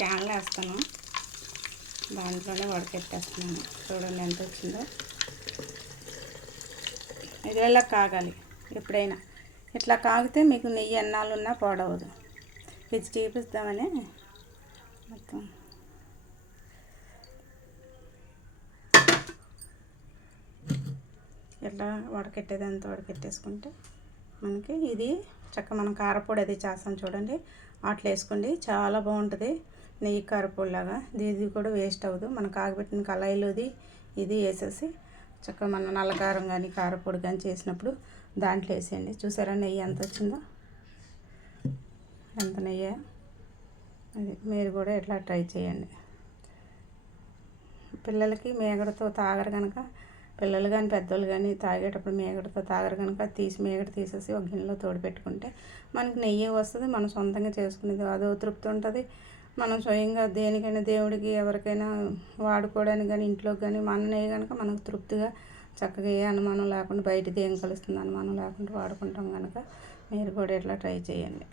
క్యాన్లో వేస్తాను, దాంట్లోనే వడకెట్టేస్తున్నాను. చూడండి ఎంత వచ్చిందో. ఇది ఇలా కాగాలి. ఎప్పుడైనా ఇట్లా కాగితే మీకు నెయ్యి ఎన్నాళ్ళు ఉన్నా పాడవదు. ఇది చూపిస్తామని మొత్తం ఇట్లా వడకెట్టేదంతా వడకెట్టేసుకుంటే మనకి ఇది చక్కగా మనం కారపొడి అది చేస్తాం చూడండి, అట్లా వేసుకోండి. చాలా బాగుంటుంది నెయ్యి కారపొడిలాగా. ఇది కూడా వేస్ట్ అవ్వదు. మనం కాగబెట్టిన కళాయిలోది ఇది వేసేసి చక్కగా మనం నల్లకారం కానీ కారపొడి కానీ చేసినప్పుడు దాంట్లో వేసేయండి. చూసారా నెయ్యి ఎంత వచ్చిందో, ఎంత నెయ్యి. అది మీరు కూడా ఇట్లా ట్రై చేయండి. పిల్లలకి మేగడతో తాగరు కనుక, పిల్లలు కానీ పెద్దోళ్ళు కానీ తాగేటప్పుడు మేగడతో తాగరు కనుక మేగడ తీసేసి ఒక గిన్నెలో తోడు పెట్టుకుంటే మనకి నెయ్యి వస్తుంది. మనం సొంతంగా చేసుకునేది అదో తృప్తి ఉంటుంది. మనం స్వయంగా దేనికైనా దేవుడికి ఎవరికైనా వాడుకోవడానికి కానీ ఇంట్లోకి కానీ మన నెయ్యి కనుక మనకు తృప్తిగా చక్కగా ఏ అనుమానం లేకుండా, బయటది ఏం కలుస్తుంది అనుమానం లేకుండా వాడుకుంటాం కనుక మీరు కూడా ఇట్లా ట్రై చేయండి.